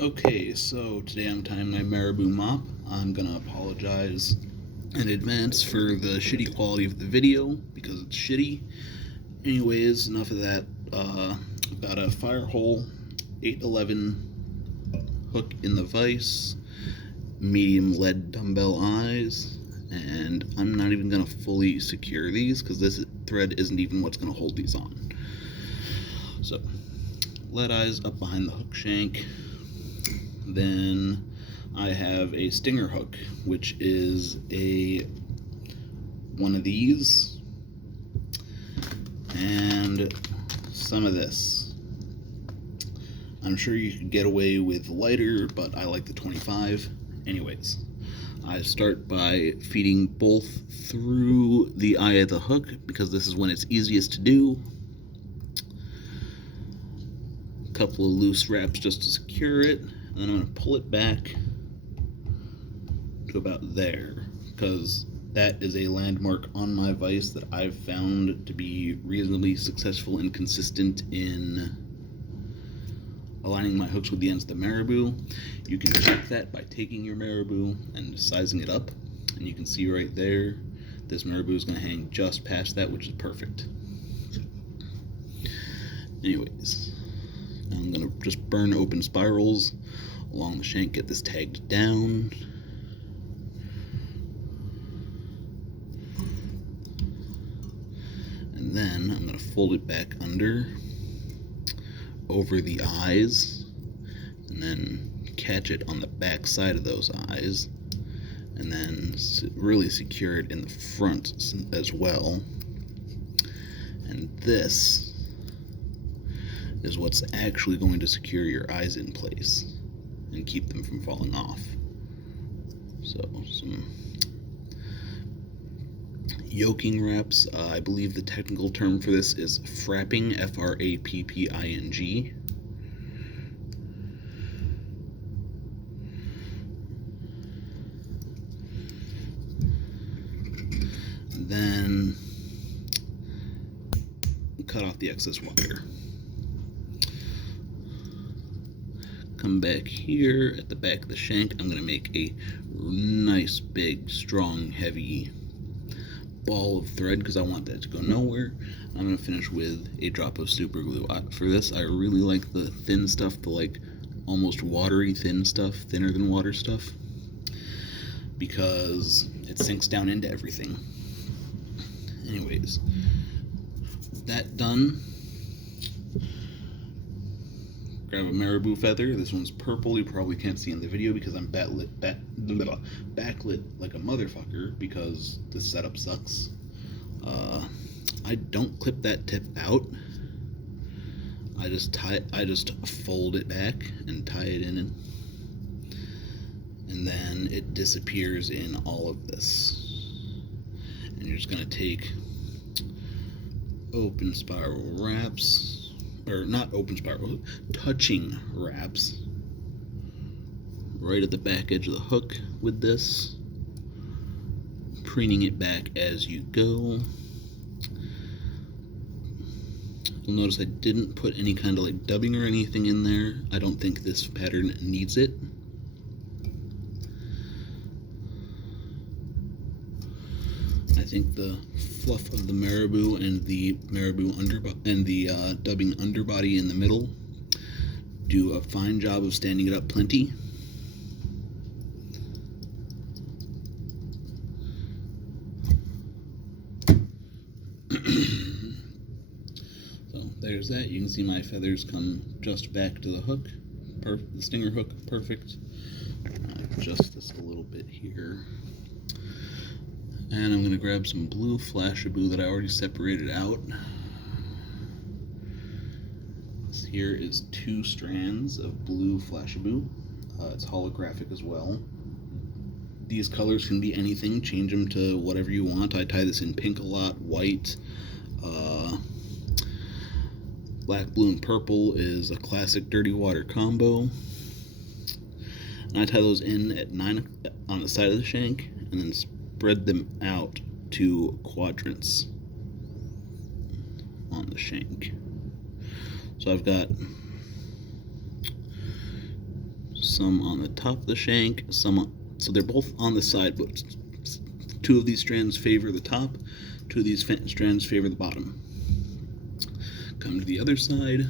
Okay, so today I'm tying my Marabou Mop. I'm gonna apologize in advance for the shitty quality of the video because it's shitty. Anyways, enough of that. I've got a firehole 811 hook in the vise, medium lead dumbbell eyes, and I'm not even gonna fully secure these because this thread isn't even what's gonna hold these on. So, lead eyes up behind the hook shank. Then I have a stinger hook, which is one of these and some of this. I'm sure you could get away with lighter, but I like the 25. Anyways, I start by feeding both through the eye of the hook because this is when it's easiest to do. A couple of loose wraps just to secure it. And then I'm going to pull it back to about there because that is a landmark on my vise that I've found to be reasonably successful and consistent in aligning my hooks with the ends of the Marabou. You can check that by taking your Marabou and sizing it up, and you can see right there this Marabou is going to hang just past that, which is perfect. Anyways, I'm going to just burn open spirals along the shank, get this tagged down. And then I'm going to fold it back under over the eyes and then catch it on the back side of those eyes and then really secure it in the front as well. And this is what's actually going to secure your eyes in place and keep them from falling off. So some yoking wraps. I believe the technical term for this is frapping, F-R-A-P-P-I-N-G. Then cut off the excess wire. Come back here at the back of the shank. I'm going to make a nice, big, strong, heavy ball of thread because I want that to go nowhere. I'm going to finish with a drop of super glue. For this, I really like the thin stuff, the like almost watery thin stuff, thinner than water stuff, because it sinks down into everything. Anyways, that done. Grab a Marabou feather. This one's purple. You probably can't see in the video because I'm backlit like a motherfucker because this setup sucks. I don't clip that tip out. I just fold it back and tie it in, and then it disappears in all of this. And you're just gonna take open spiral wraps. Or not open spiral, touching wraps right at the back edge of the hook with this, preening it back as you go. You'll notice I didn't put any kind of like dubbing or anything in there. I don't think this pattern needs it. I think the fluff of the Marabou and the dubbing underbody in the middle do a fine job of standing it up plenty. So there's that. You can see my feathers come just back to the hook. The stinger hook, perfect. Adjust this a little bit here. And I'm going to grab some blue Flashabou that I already separated out. This here is 2 strands of blue Flashabou. It's holographic as well. These colors can be anything. Change them to whatever you want. I tie this in pink a lot, white. Black, blue, and purple is a classic dirty water combo. And I tie those in at 9 on the side of the shank and then spread them out to quadrants on the shank. So I've got some on the top of the shank, so they're both on the side, but 2 of these strands favor the top, 2 of these strands favor the bottom. Come to the other side.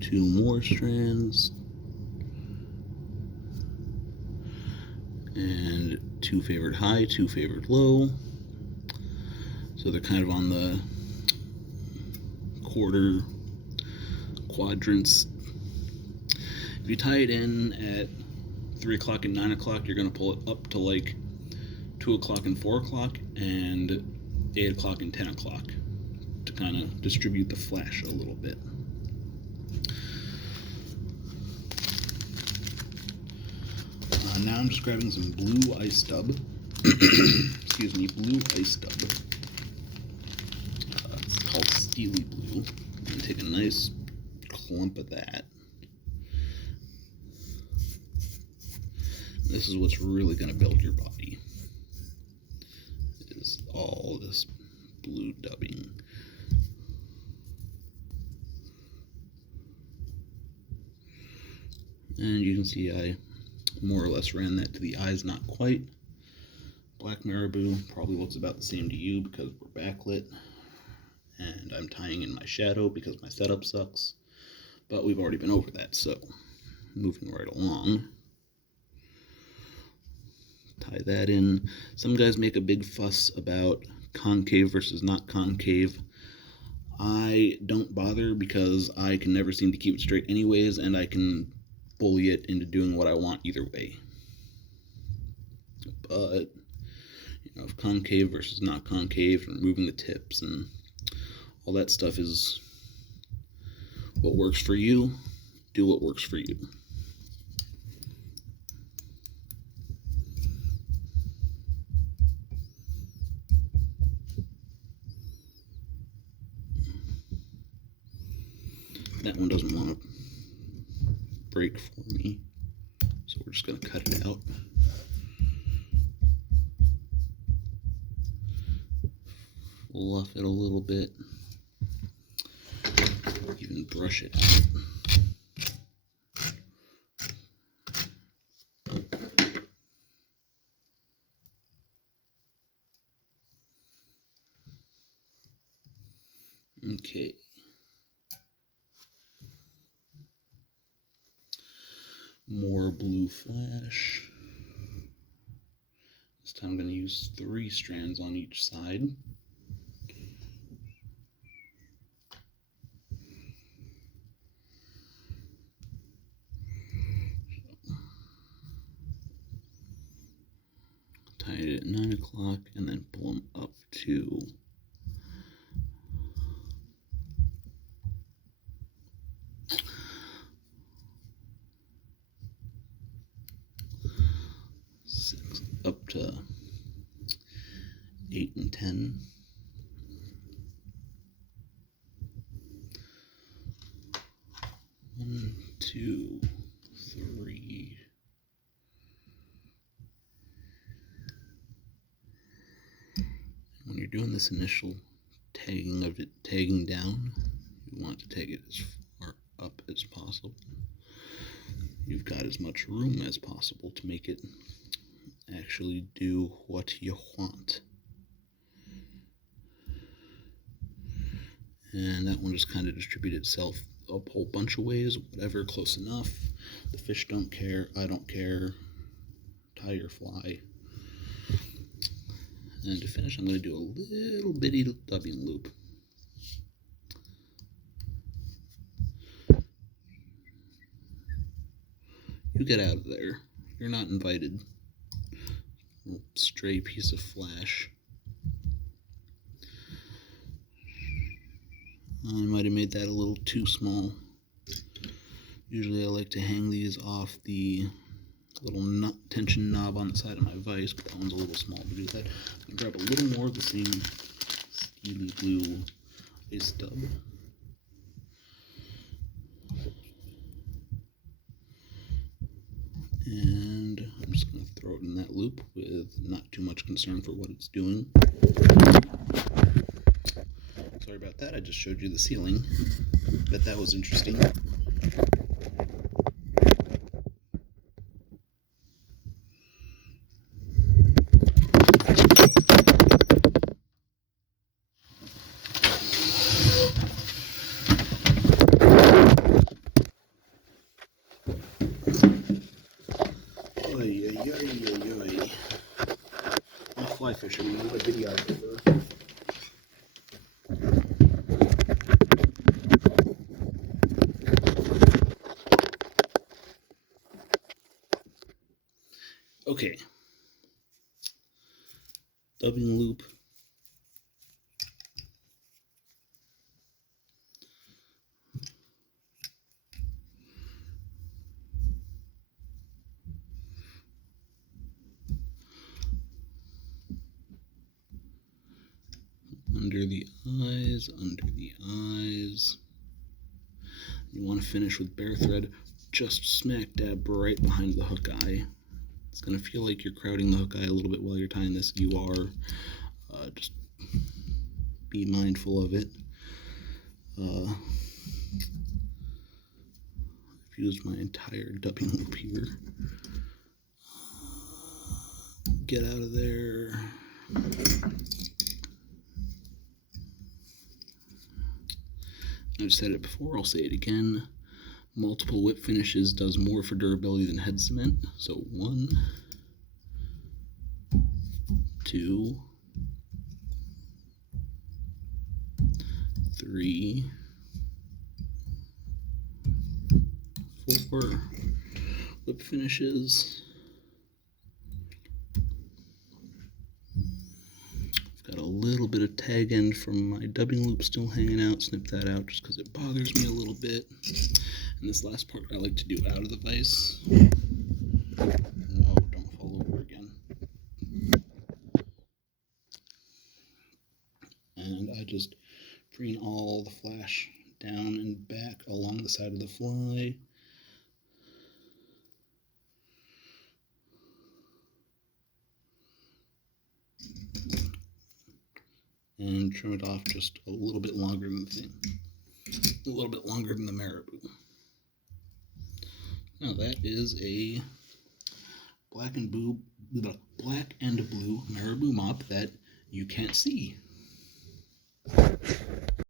Two more strands. And 2 favored high, 2 favored low. So they're kind of on the quarter quadrants. If you tie it in at 3 o'clock and 9 o'clock, you're going to pull it up to like 2 o'clock and 4 o'clock and 8 o'clock and 10 o'clock to kind of distribute the flash a little bit. Now I'm just grabbing some blue ice stub. Excuse me, blue ice stub. It's called Steely Blue. I'm going to take a nice clump of that. This is what's really going to build your body, is all this blue dubbing. And you can see I more or less ran that to the eyes, not quite. Black Marabou probably looks about the same to you because we're backlit. And I'm tying in my shadow because my setup sucks. But we've already been over that, so moving right along. Tie that in. Some guys make a big fuss about concave versus not concave. I don't bother because I can never seem to keep it straight anyways, and I can bully it into doing what I want either way. But, you know, if concave versus not concave, and removing the tips and all that stuff is what works for you, do what works for you. That one doesn't want to break for me, so we're just going to cut it out. Fluff it a little bit, even brush it out. Okay. More blue flash. This time I'm going to use 3 strands on each side. Tie it at 9 o'clock and then pull them up to 6, up to 8 and 10. One, 2, 3. When you're doing this initial tagging of it, tagging down, you want to tag it as far up as possible. You've got as much room as possible to make it actually do what you want. And that one just kind of distributed itself a whole bunch of ways, whatever, close enough. The fish don't care, I don't care. Tie your fly. And to finish, I'm going to do a little bitty dubbing loop. You get out of there. You're not invited. Little stray piece of flash. I might have made that a little too small. Usually I like to hang these off the little tension knob on the side of my vise, but that one's a little small to do that. I'm going to grab a little more of the same Steely Blue ice stub. And I'm just going to throw it in that loop with not too much concern for what it's doing. Sorry about that, I just showed you the ceiling. Bet that was interesting. Oy, oy, oy, oy, oy. I'm a fly fisherman, not a videographer. Okay. Dubbing loop. Under the eyes, under the eyes. You want to finish with bare thread just smack dab right behind the hook eye. It's going to feel like you're crowding the hook eye a little bit while you're tying this. You are. Just be mindful of it. I've used my entire dubbing loop here. Get out of there. I've said it before, I'll say it again. Multiple whip finishes does more for durability than head cement. So 1, 2, 3, 4 whip finishes. Got a little bit of tag end from my dubbing loop still hanging out. Snip that out just because it bothers me a little bit. And this last part I like to do out of the vise. No, don't fall over again. And I just preen all the flash down and back along the side of the fly. And trim it off just a little bit longer than the thing. A little bit longer than the Marabou. Now that is a black and blue Marabou Mop that you can't see.